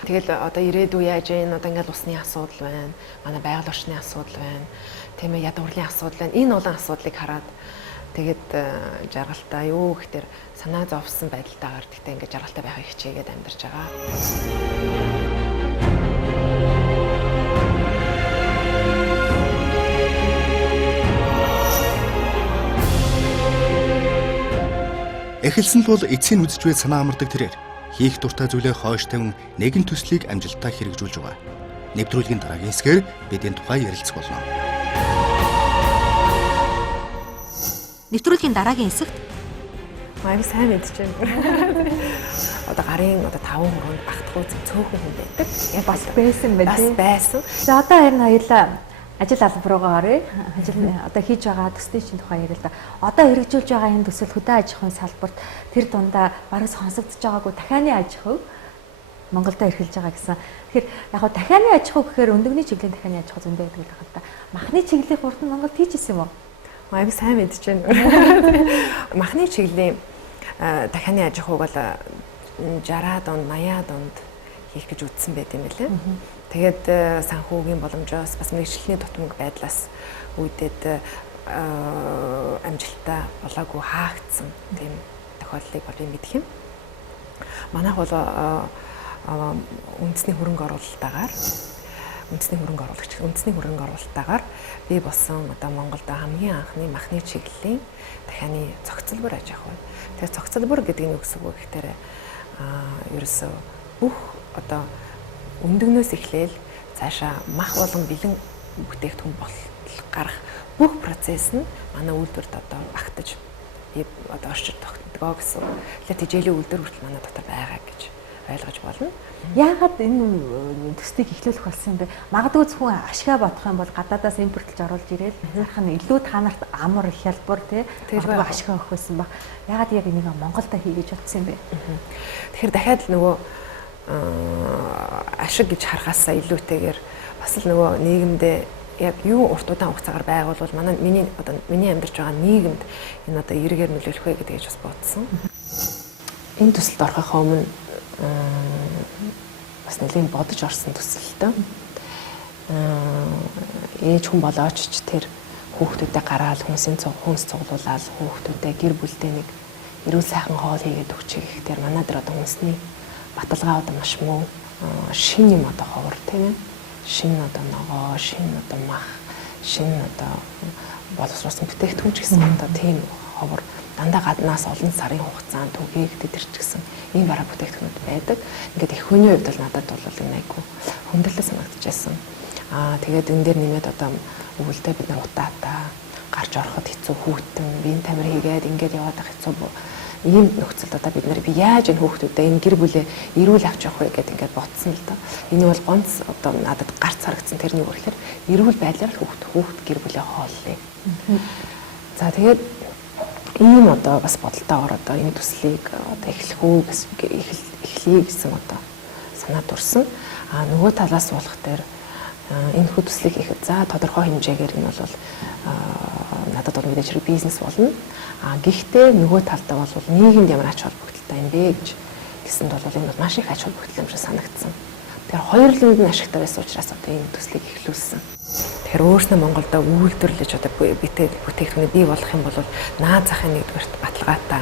Тэгэл одоо ирээдүй яаж вэ? Одоо ингээл усны асуудал байна. Манай байгаль орчны асуудал байна. Тийм ээ ядуурлын асуудал байна. Энэ олон асуудлыг хараад тэгээд жаргалтай юу гэхээр санаа зовсон байдалтайгаар тэгтээ ингээд жаргалтай байхыг хичээгээд амьдарч байгаа. Эхэлсэн л бол эцсийг үзэж буй санаа амардаг тэрээр хийх дуртай зүйлээ хойш тавин нэгэн төслийг амжилттай хэрэгжүүлж байгаа. Нэвтрүүлгийн дараагийн хэсгээр бид энэ тухай ярилцах болно. Нэвтрүүлгийн дараагийн хэсэгт Маяг сайн мэдэж байна. Одоо гарын одоо 5 хүрээнд багтахгүй цөөхөн хүн байдаг. Бас байсан байх тий. Байсан. За одоо харин хоёулаа ажил албар руугаа оръё. Ажил одоо хийж байгаа төслийн чинь тухай ярил л да. Одоо хэрэгжүүлж байгаа энэ төсөл хөдөө аж ахуйн салбарт тэр дундаа бараг сонсогдож байгаагүй дахианы аж ахуй Монголд эрхэлж байгаа гэсэн. Тэгэхээр яг хаа дахианы аж ахуй гэхээр өндөгний чиглэлийн дахианы аж ахуй зөндөө байдаг л байна. Махны чиглэлийн хурд нь Монголд хийжсэн юм уу? Маяг сайн мэдэж байна. Махны чиглэлийн дахианы аж ахуйг бол 60-аад онд, 80-аад онд хийх гэж үзсэн байт юм билээ. Тэгээд санхүүгийн боломжоос бас мэргэжлийн тутамг байдлаас үүдээд амжилттай болоогүй хаагдсан тийм тохиолдлыг бол мэдэх юм. Манайх бол үндэсний хөрөнгө оруулалтаагаар бий болсон одоо Монголд хамгийн анхны махны чиглэлийн дахианы цогцлбор аж ахуй. Тэгэхээр цогцлбор гэдэг нь юу гэсэн үг вэ гэхээр ерөөсөө бүх одоо өндөгнөөс эхлээл цаашаа мах болон бэлэн бүтээгдэхүүн гарах бүх процесс нь манай үйлдвэрт одоо багтаж одоо орчир тогтдгоо гэсэн. Тэгэхээр тижээлийн үйлдвэр хүртэл манай дотор байгаа гэж ойлгож болно. Яагаад энэ төслийг эхлүүлэх болсон юм бэ? Магадгүй зөвхөн ашгаа бодох юм бол гадаадаас импортлж оруулж ирээл зарах нь илүү та нарт амар хялбар тий магадгүй ашгаа өгөх байсан баг. Яагаад яг энийг Монголда хийгээж утсан юм бэ? Тэгэхээр дахиад нөгөө ашиг гэж харахаасаа илүүтэйгээр бас л нөгөө нийгэмдээ яг юу урт удаан хугацаагаар байгуулвал миний амьдарч байгаа нийгэмд энэ одоо эргээр нөлөөлөх вэ гэдгийг бас бодсон. Энэ төсөлд орохоо өмнө бас нэлийн бодож орсон төсөлтэй. Ээж хүн болооч ч тэр хүүхдүүдэд гараад хүнс цуглуулаад хүүхдүүдэд гэр бүлдээ нэг эрүүл сайхан хоол хийгээд өгч гэхээр манай дээр одоо хүнсний баталгаа одоо маш муу шин юм одоо ховор тийм ээ. Шин одоо ногоо, шин одоо мах, шин одоо боловсруулсан бүтээгдэхүүн ч гэсэн одоо тийм ховор дандаа гаднаас олон сарын хугацаанд түгээг тэтэрч гэсэн ийм бараа бүтээгдэхүүнүүд байдаг. Ингээд их хүний хувьд бол надад бол энэ айгүй хүндрэлтэй санагдчихсан. Тэгээд энэ дээр нэмээд одоо өвөлдөө бид нар утаатаа гарч ороход хэцүү хүүтэн, биеийн тамир хийгээд ингээд яваад байх хэцүү ийм нөхцөлд одоо бид нар яаж энэ хүүхдүүдэд энэ гэр бүлээ эрүүл авч явах вэ гэдээ ингээд бодсон л доо. Энэ бол гонц одоо надад гарц харагдсан тэрний үг гэхээр эрүүл байдлаар хүүхд гэр бүлээ хооллоо. За тэгээд ийм одоо бас бодолтойгоор одоо энэ төслийг одоо эхлэе гэсэн одоо санаа дурсан. Нөгөө талаас болох дээр энэ хүү төслийг их за тодорхой хэмжээгээр энэ бол надад бол мэдээж хэрэг бизнес болно. Гэхдээ нөгөө талдаа бол нийгэмд ямар ач холбогдолтой юм бэ гэсэнд бол энэ бол маш их ач холбогдол юм шиг санагдсан. Тэгэхээр хоёрланд нь ашигтай байсан учраас одоо энэ төслийг эхлүүлсэн. Тэгэхээр өөрснөө Монголда үйлдвэрлэж одоо бүтээгдэхүүнийг бий болгох юм бол наад захын нэгдүгээрт баталгаатай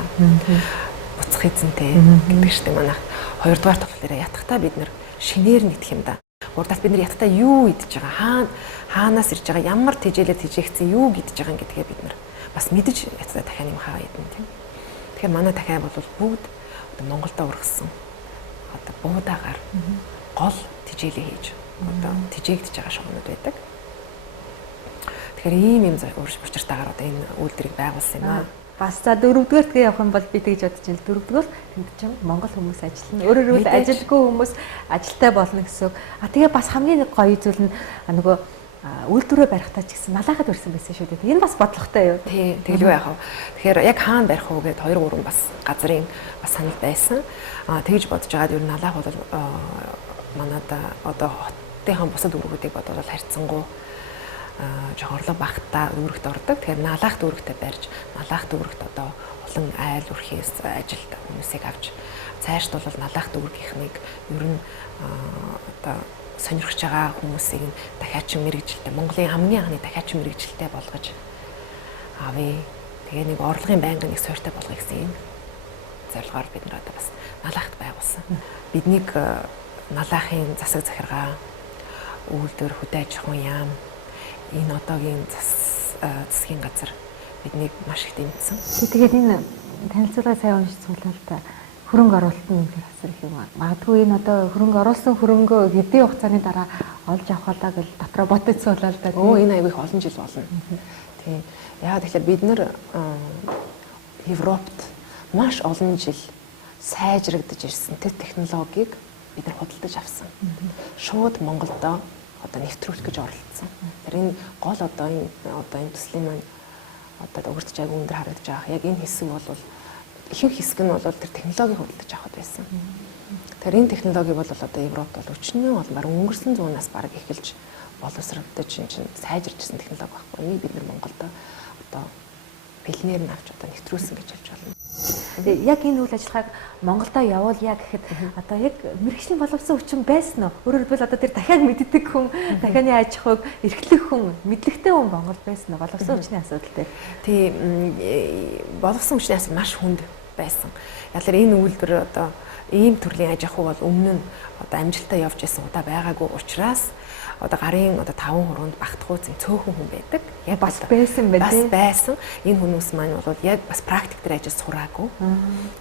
буцах эзэнтэй гэдэг чинь манайх хоёрдугаар болохоор ятгахтаа бид нар шинээр нэгдэх юм да. Урдаас бид нар ятгахтаа юу идэж байгаа хаанаас ирж байгаа ямар тэжээлээ тэжээгцэн юу идэж байгаа гэдгээ бид нар бас мэдэж ятгахтаа дахиад юм хаа идэн тийм. Тэгэхээр манай дахиад бол бүгд одоо Монголда ургасан одоо буудаагаар гол тэжээлээ хийж одоо тэжээгдэж байгаа шугамуд байдаг. Тэгэхээр ийм учиртайгаар одоо энэ үйлдвэрийг байгуулсан юм аа. Бас за дөрөвдүгээртгээ явах юм бол би тэгж бодож байна. Дөрөвдүгээр тэнд чинь Монгол хүмүүс ажиллана. Өөрөөр хэлбэл ажилгүй хүмүүс ажилтай болно гэсэн үг. Тэгээ бас хамгийн нэг гоё зүйл нь нөгөө үйлдвэрээ барихтаа ч гэсэн налахад барьсан байсан шүү дээ. Энэ бас бодлоготой юу? Тий, тэглгүй яах вэ? Тэгэхээр яг хаана барих вэ гэдээ 2 3 бас газрын бас санал байсан. Тэгж бодож байгаад ер нь налах бол манайда одоо хотынхан бусад үүргүүдийг бодвол харьцангуй жоохон орлого багтаа үүрэгт ордог. Тэгэхээр налах дүүрэгтээ барьж, налах дүүрэгт одоо олон айл үрхээс ажилд хүмүүсийг авч цаашд бол налах дүүргийнхнийг ер нь одоо сонирхож байгаа хүмүүсийг дахиачин мэрэгжилтэй Монголын хамгийн анхны дахиачин мэрэгжилтэй болгож авъя. Тэгээ нэг орлогын байнгын нэг суурьтай болгоё гэсэн юм зорилгоор бид нар одоо бас налахт байгуулсан. Биднийг налахын засаг захиргаа үйлдвэр хөдөө аж ахуйн яам энэ одоогийн засгийн газар биднийг маш их дэмжсэн. Тэгээд энэ танилцуулга сайн уншиж цуглаа л та хөрөнгө оруулалт нь үнэхээр асар их юм. Магадгүй энэ одоо хөрөнгө оруулсан хөрөнгөө хэдийн хугацааны дараа олж авах удаа гэл дотроо ботцуулаа л да. Энэ аяг их олон жил болно. Тийм. Яагаад тэгэхээр бид нэр Европт маш олон жил сайжрагдаж ирсэн тэр технологиг бид нар худалдаж авсан. Шууд Монголдо одоо нэвтрүүлэх гэж оролцсон. Тэр энэ гол одоо энэ төслийн маань одоо өгөртж аяг өндөр харагдаж байгаа. Яг энэ хэсэг бол ихэнх хэсэг нь бол тэр технологиг худалдаж авах байсан. Тэр энэ технологи бол одоо Европт бол өчнөө бол баг өнгөрсөн зуунаас баг эхэлж боловсрогдож чинь сайжирч ирсэн технологи байхгүй. Энийг бид нар Монголд одоо бэлнээр нь авч одоо нэвтрүүлсэн гэж хэлж байна. Яг энэ үйл ажиллагааг Монголдо явуулъя гэхэд одоо яг мэрэгжлийн боловсон хүчин байсан уу? Өөрөөр хэлбэл одоо тэр дахиад мэддэг хүн, дахианы аж ахуйг эрхлэх хүн, мэдлэгтэй хүн Монголд байсан уу? Боловсон хүчний асуудал дээр. Тийм боловсон хүчний асуудал маш хүнд байсан. Ялар энэ үйлдвэр одоо ийм төрлийн аж ахуй бол өмнө нь одоо амжилттай явж байсан удаа байгаагүй учраас одоо гарын одоо 5 хуруунд багтахгүй цөөхөн хүн байдаг. Яг бас байсан байх тийм. Бас байсан. Энэ хүмүүс маань бол яг бас практик дээр ажил сураагүй.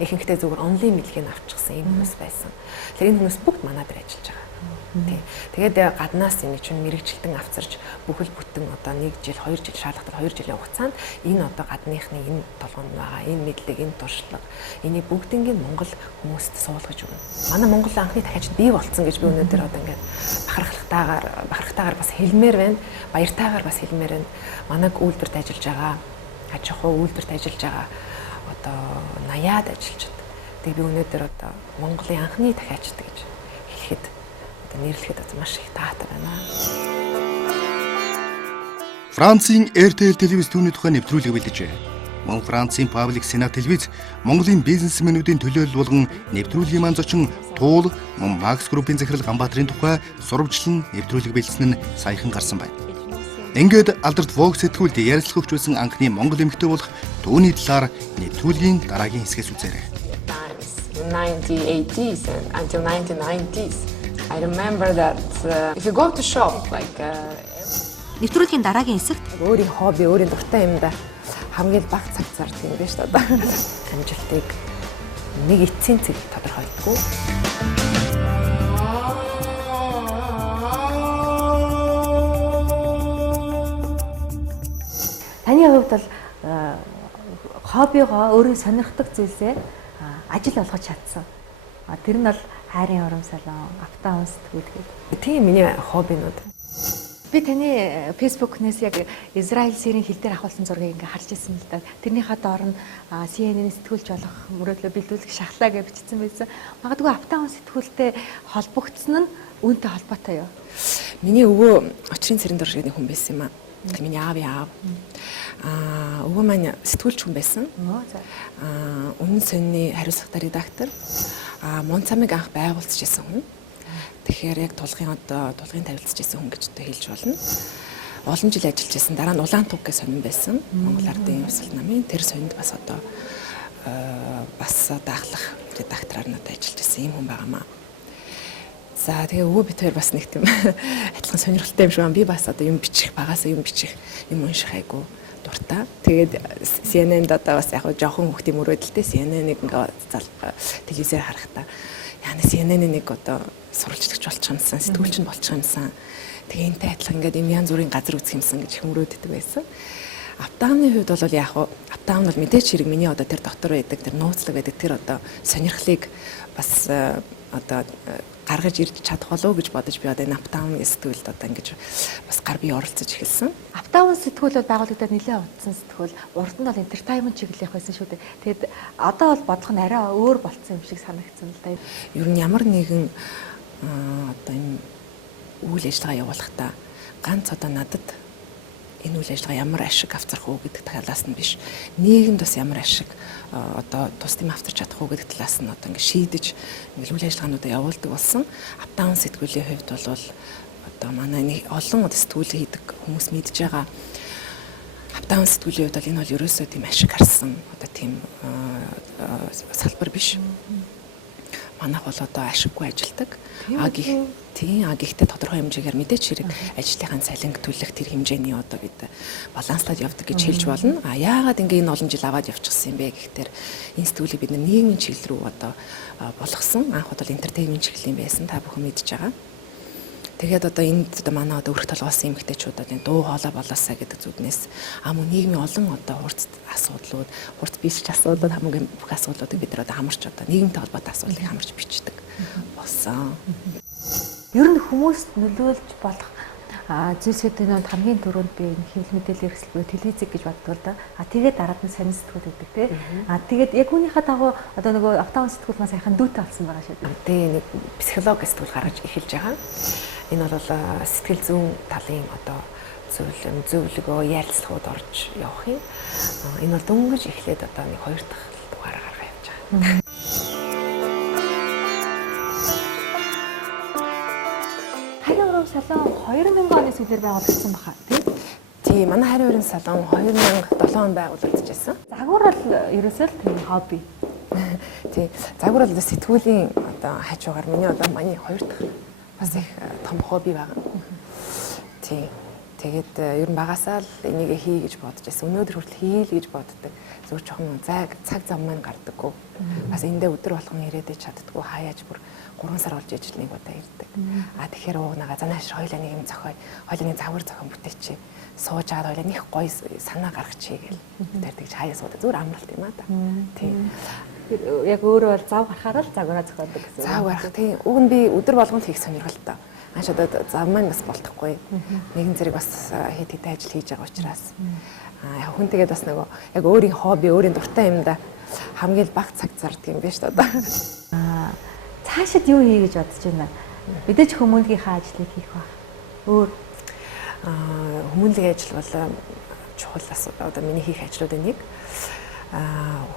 Ихэнхдээ зүгээр онлайн мэдлэгийг авчихсан ийм хүмүүс байсан. Тэгэхээр энэ хүмүүс бүгд манай дээр ажиллаж байгаа. Тийм. Тэгээд гаднаас энэ чинь мэрэгчлэн авцарч бүхэл бүтэн одоо 1 жил 2 жил шаардлагатай 2 жилийн хугацаанд энэ одоо гадныхны энэ толгойд байгаа энэ мэдлэг энэ туршлага энийг бүгднийг Монгол хүмүүст суулгаж өгнө. Манай Монгол анхны дахиад бий болцсон гэж би өнөөдөр одоо ингээд бахархтайгаар бас хэлмээр байна. Баяртайгаар бас хэлмээр байна. Манайг үйлдвэрт ажиллаж байгаа аж ахуй үйлдвэрт ажиллаж байгаа одоо 80-аад ажиллаж байна. Тэгээ би өнөөдөр одоо Монголын анхны дахиачд гэж хэлэхэд нэрлэхэд маш их таатай байна. Францын RTL телевиз түүний тухай нэвтрүүлэг бэлдэжээ. Мөн Францын Паблик Сенат телевиз Монголын бизнесмэнүүдийн төлөөлөл болгон нэвтрүүлгийн маань зочин Туул мөн Макс группийн захирал Ганбаатарын тухай сурвалжлан нэвтрүүлэг бэлдсэн нь саяхан гарсан байна. Ингээд алдарт Vogue сэтгүүлд ярилцлага өгчүүлсэн анхны монгол эмэгтэй болох түүний талаар нэвтрүүлгийн дараагийн хэсгээс үзээрэй. 1980s and until 1990s. I remember that if you go to shop like Нэвтрүүлгийн дараагийн хэсэгт өөрийн хобби, өөрийн дуртай юмдаа хамгийн бага цаг зардаг юм байна шүү дээ. Амжилтыг нэг эцсийн цэг тодорхойлдог. Таны хувьд бол хоббигоо өөрийн сонирхдаг зүйлсээ ажил болгож чадсан. Тэр нь бол хайрын урам салон, автоун сэтгүүл гэдэг. Тийм миний хоббинууд. Би таны фэйсбүүкнээс яг Израиль сэрийн хил дээр авахулсан зургийг ингээ харж ирсэн л да. Тэрнийхээ доор нь CNN-ийн сэтгүүлч болох мөрөөдлөө бэлдүүлэх шахлаа гэж бичсэн байсан. Магадгүй автоун сэтгүүлтэй холбогдсон нь үүнтэй холбоотой юу? Миний өвөө очрын цэрэн дуршигны хүн байсан юм аа. Миний аав. Өвөө маань сэтгүүлч хүн байсан. Өмнө сонины хариуцлагатай редактор. Мон цамыг анх байгуулж ирсэн хүн. Тэгэхээр яг тулгын тавилцж ирсэн хүн гэж хэлж болно. Олон жил ажиллаж ирсэн. Дараа нь Улаан туг гэх сонин байсан. Монгол Ардын Ёсол намын тэр сонинд бас одоо даахлах редактораар надад ажиллаж ирсэн юм хүн байгаамаа. За тэгээ өвөө бид хоёр бас нэг тийм адилхан сонирхолтой юм шиг байна. Би бас одоо юм бичих, багасаа юм бичих, юм унших айгу дуртай. Тэгээд CNN-д одоо бас яг жоохон хүүхдийн мөрөөдөлтэй CNN-ийг ингээ телевизээр харахтаа яна CNN-ийг одоо сурвалжлагч болчих юмсан, сэтгүүлч нь болчих юмсан. Тэгээ энтэй адилхан ингээ юм янз бүрийн газар үзэх юмсан гэж мөрөөддөг байсан. Автоны хувьд бол яг автон бол мэдээч хэрэг миний одоо тэр дотор байдаг тэр нууцлаг байдаг тэр одоо сонирхлыг бас одоо гаргаж ирж чадах болов уу гэж бодож би одоо энэ автоун сэтгүүлд одоо ингэж бас гар бие оролцож эхэлсэн. Автоун сэтгүүлүүд байгуулагдаад нэлээд удсан сэтгүүл. Урд нь бол entertainment чиглэлийнх байсан шүү дээ. Тэгэд одоо бол бодлого нь арай өөр болцсон юм шиг санагдсан л да. Ер нь ямар нэгэн одоо энэ үйл ажиллагаа явуулахдаа ганц одоо надад энэ үйл ажиллагаа ямар ашиг авчрах уу гэдэг талаас нь биш. Нийгэмд бас ямар ашиг одоо тус тийм авчрч чадах уу гэдэг талаас нь одоо ингэ шийдэж үйл ажиллагаануудаа явуулдаг болсон. Автоун сэтгүүлийн хувьд бол одоо манай нэг олон сэтгүүл хийдэг хүмүүс мэдж байгаа. Автоун сэтгүүлийн хувьд бол энэ бол ерөөсөө тийм ашиг гарсан одоо тийм салбар биш. Манайх бол одоо ашиггүй ажилдаг. Гэхдээ тодорхой хэмжээгээр мэдээч хэрэг ажлынхаа цалинг төлөх тэр хэмжээний одоо бид баланслаад явдаг гэж хэлж болно. Яагаад ингэ энэ олон жил аваад явчихсан юм бэ гэхээр энэ сэтгүүлийг бид нийгмийн чиглэл рүү одоо болгосон. Анх бол entertainment чиглэлийн байсан. Та бүхэн мэдж байгаа. Тэгээд одоо энд одоо манай одоо өрх толгоосон эмэгтэйчүүд одоо дуу хоолой болоосаа гэдэг зүгнээс мөн нийгмийн олон одоо хурц асуудлууд, хурц бичих асуудлууд хамгийн бүх асуудлуудыг бид одоо хамарч одоо нийгэмтэй холбоотой асуудлыг хамарч бичдэг болсон. Ер нь хүмүүст нөлөөлж болох зүйлсүүдийн хамгийн түрүүнд би энэ хэвлэл мэдээлэл хэрэгсэл телевизэг гэж боддог л да. Тэгээд дараад нь сонин сэтгүүл гэдэг тий. Тэгээд яг үүнийхээ дагуу одоо нөгөө автоун сэтгүүл маань сайхан дүүтэй болсон байгаа шүү дээ. Тий, нэг психологи сэтгүүл гаргаж эхэлж байгаа. Энэ бол сэтгэл зүйн талын одоо зөвлөгөө ярилцлагууд орж явах юм. Энэ бол дөнгөж эхлээд одоо нэг 2 дахь дугаараа гаргаж явж Хариу уран салон 2000 оны сүүлээр байгуулагдсан баха Тийм, манай хариу уран салон 2007 онд байгуулагдчихсан. загвар бол ерөөсөө л тийм хобби. Тий. Загвар бол сэтгүүлийн одоо хажуугаар миний хоёр дахь бас их том хобби байгаа. Тий. Тэгээд ер нь багасаа л энийг хий гэж бодож байсан. Өнөөдөр хүртэл хийл гэж боддог. Зүгээр жоохон цаг зам маань гардаггүй. Бас эндээ өдөр болгон ирээд чаддаггүй. Хаяаж бүр 3 сар болж ижил нэг удаа ирдэг. Тэгэхээр уунаага занааш хоёлаа нэг юм зохио. Хоёлаа нэг загвар зохион бүтээчээ. Суужаад хоёлаа нэг гоё санаа гаргачихъя гэл. Тэр тэгж хаяа суудаг. Зүгээр амралт юм аа да. Тий. Яг өөрөө бол зав гарахаар л загвараа зохиодог гэсэн. Зав гарах тий. Уг нь би өдөр болгон хийх сонирхолтой. Аашаа зав маань бас болдохгүй. Нэгэн зэрэг бас хэд ажил хийж байгаа учраас. Яг хүн тэгээд бас нөгөө яг өөрийн хобби, өөрийн дуртай юм да хамгийн бага цаг зардаг юм биш үү одоо. Цаашид юу хий гэж бодож байна? Мэдээж хүмүүнлэгийнхаа ажлыг хийх баг. Өөр хүмүүнлэгийн ажил бол чухал асуудал. Одоо миний хийх ажлуудын нэг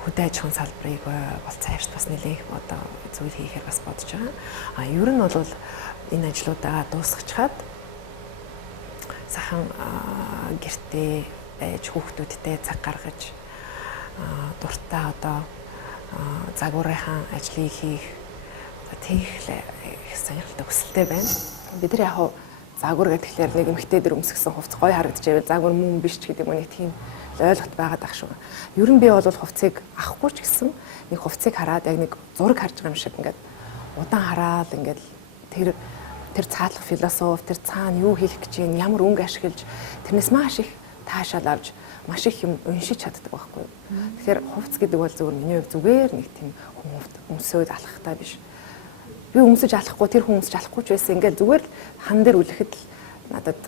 хөдөө аж ахуйн салбарыг бол цаашд бас нэлээх одоо зүйл хийхээр бас бодож байгаа. Ер нь бол энэ ажлуудаа дуусгачаад сайхан гэртээ байж хүүхдүүдтэй цаг гаргаж дуртай одоо загварынхаа ажлыг хийх тийх сонирхолтой хүсэлтэй байна. Бид нар яг загвар гэхлээр нэг эмэгтэй дөр өмсгсөн хувцас гоё харагдчихвэл загвар мөн биш ч гэдэг нэг тийм ойлголт байгаад ах шүү. Ер нь би бол хувцсыг авахгүй ч гэсэн нэг хувцсыг хараад яг нэг зураг харж байгаа юм шиг ингээд удаан хараад ингээд тэр цаатлах философи, тэр цаана юу хийх гэж юм, ямар өнгө ашиглаж тэрнээс маш их таашаал авч маш их юм уншиж чаддаг байхгүй юу. Тэгэхээр хувцс гэдэг бол зөвхөн миний хувьд зүгээр нэг тийм өмсөөд алхахтай биш. Би өмсөж алахгүй, тэр хүн өмсөж алахгүй ч байсан ингээд зүгээр хан дээр үлэхэд л надад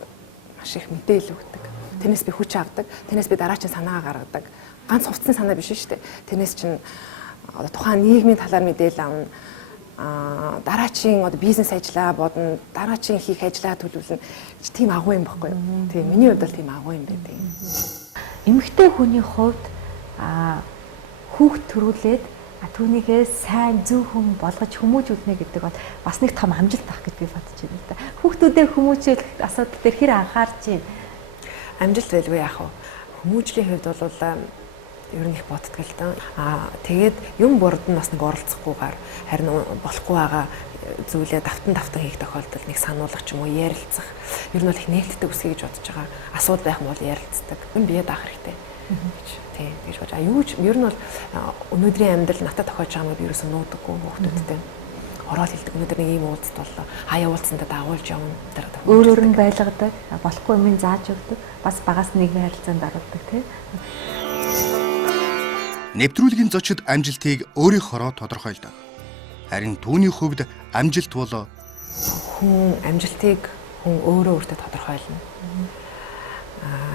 маш их мэдээлэл өгдөг. Тэрнээс би хүч авдаг, тэрнээс би дараагийн санаагаа гаргадаг. Ганц хувцсны санаа биш шүү дээ. Тэрнээс чинь одоо тухайн нийгмийн талаар мэдээлэл авна. Дараагийн одоо бизнес ажиллаа бодно, дараагийн хийх ажиллаа төлөвлөнө. Тийм агуу юм баггүй юу? Тийм миний хувьд бол тийм агуу юм байдаг. Эмэгтэй хүний хувьд хүүхд төрүүлээд түүнийгээ сайн зөв хүн болгож хүмүүжүүлнэ гэдэг бол бас нэг том амжилт ах гэж би бодож байна л да. Хүүхдүүдээ хүмүүжүүлэх асуудал дээр хэр анхаарч байна? Амжилт байлгүй яах вэ? Хүмүүжлийн хувьд бол ер нь их боддог л да. Тэгээд юм бурд нь бас нэг оролцохгүйгээр харин болохгүй байгаа зүйлээ давтан хийх тохиолдолд нэг сануулгах ч юм уу ярилцах. Ер нь бол их нээлттэй үсгий гэж бодож байгаа. Асуудал байх юм бол ярилцдаг. Энэ бие даах хэрэгтэй гэж тийм гэж бодож. Юу ч ер нь бол өнөөдрийн амьдрал надад тохиож байгаа юм би ерөөсөө нуудаггүй хүүхдүүдтэй. Ороод хэлдэг өнөөдөр нэг ийм уулзалт боллоо. Хаяа уулзсандаа дагуулж явна. Өөр нь байлгадаг. Болохгүй юм зааж өгдөг. Бас багаас нийгмийн харилцаанд оруулдаг тийм. Нэвтрүүлгийн зочид амжилтыг өөрийнхоороо тодорхойлдог. Харин түүний хувьд амжилт бол хүн амжилтыг хүн өөртөө тодорхойлно.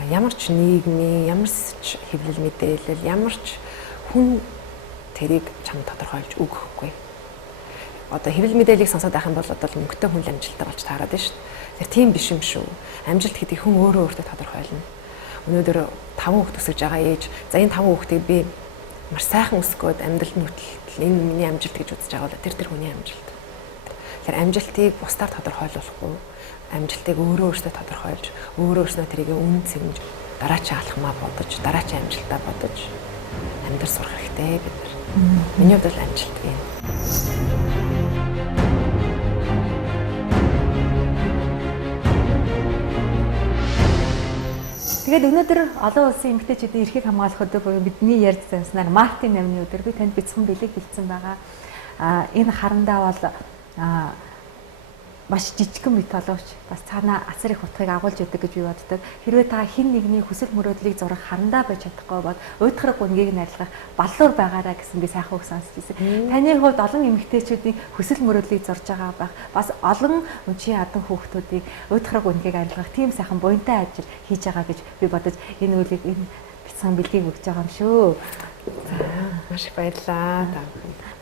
Ямар ч нийгмийн, ямар ч хэвлэл мэдээлэл, ямар ч хүн тэрийг чамд тодорхойлж өгөхгүй. Одоо хэвлэл мэдээллийг сонсоод байх юм бол одоо мөнгөтэй хүн амжилттай болж таарад байна шүү дээ. Тийм биш юм шүү. Амжилт гэдэг хүн өөртөө тодорхойлно. Өнөөдөр 5 хүүхэд өсгөж байгаа ээж, за энэ 5 хүүхдийг би маш сайхан өсгөөд амьдрал нь хөтлөл энэ миний амжилт гэж үзэж байгаа бол тэр хүний амжилт. Тэгэхээр амжилтыг бусдаар тодорхойлуулахгүй, амжилтыг өөртөө тодорхойлж, өөрөөсөө тэрийг үн цэнж, дараачийн алхмаа бодож, дараачийн амжилтаа бодож амьдрал сурах хэрэгтэй бид нар. Миний хувьд бол амжилт юм. Тэгээд өнөөдөр олон улсын эмэгтэйчүүдийн эрхийг хамгаалах өдөр буюу бидний ярьж санснаар Мартин намны өдөр би танд бяцхан бэлэг бэлдсэн байгаа. Энэ харандаа бол маш жижигхэн бит боловч бас цаанаа асар их утгыг агуулж өгдөг гэж би боддог. Хэрвээ та хэн нэгний хүсэл мөрөөдлийг зурах харандаа байж чадахгүй бол уйдхараг гүнгийг найрлах баллуур байгаараа гэсэн би сайхан үг сонсч ирсэн. Таны хувьд олон эмэгтэйчүүдийн хүсэл мөрөөдлийг зурж байгаа байх. Бас олон өнчийн адан хүүхдүүдийг уйдхараг гүнгийг арилгах тийм сайхан буянтай ажил хийж байгаа гэж би бодож энэ үлийг энэ болсон бэлгийг өгч байгаа юм шүү. Маш их баярлалаа.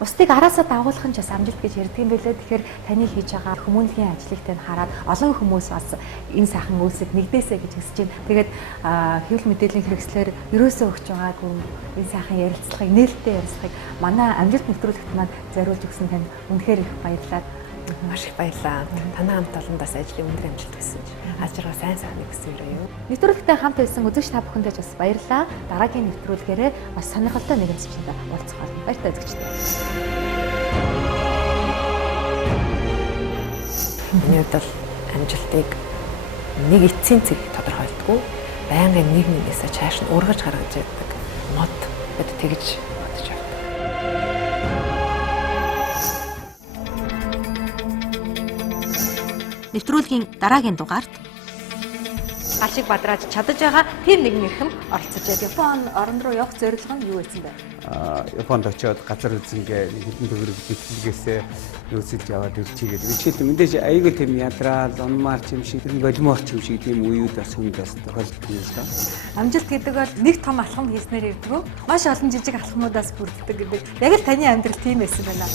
Бусдыг араасаа дагуулах нь ч бас амжилт гэж ярьдаг юм байлээ. Тэгэхээр таны хийж байгаа хүмүүнлэгийн ажлыг тань хараад олон хүмүүс бас энэ сайхан үйлсийг нэгдээсэ гэж хүсэж байна. Тэгээд хэвлэл мэдээллийн хэрэгслэр ерөөсөө өгч байгаагүй энэ сайхан ярилцлагыг нээлттэй ярилцлагыг манай амжилт нэвтрүүлэгт маань зориулж өгсөн танд үнэхээр их баярлалаа. Маш их баярлалаа. Танай хамт олондоос ажлын өндөр амжилт хүсэж ажиргаа сайн сайхан гэсэн юм юу? Нэвтрүүлэгтээ хамт байсан үзэгч та бүхэндээ бас баярлалаа. Дараагийн нэвтрүүлгээрээ бас сонирхолтой нэгэн зочдтой уулзах болно. Баяртай үзэгчдээ. Миний хувьд бол амжилтыг нэг эцсийн цэг тодорхойлдгоо. Байнгын нэг нэгнээсээ чааш нь ургаж гаргаж яддаг мод бид тэгж бодож байна. Нэвтрүүлгийн дараагийн дугаарт Галшиг бадрааж чадаж байгаа тийм нэгэн эрхэм оролцож байна. Япон орон руу явах зорилго нь юу байсан бэ? Японд очиод газар үзэнгээ хэдэн төгрөг бичлэгээсээ нөөцөлж яваад ирчихээд жишээлбэл мэдээж аягүй тийм ядраал, унмаар юм шиг, болимоор юм шиг тийм үеуд бас хүнд бас тохиолддог юм л да. Амжилт гэдэг бол нэг том алхам хийснээр ирдэг. Маш олон жижиг алхмуудаас бүрддэг гэдэг. Яг л таны амьдрал тийм байсан байна.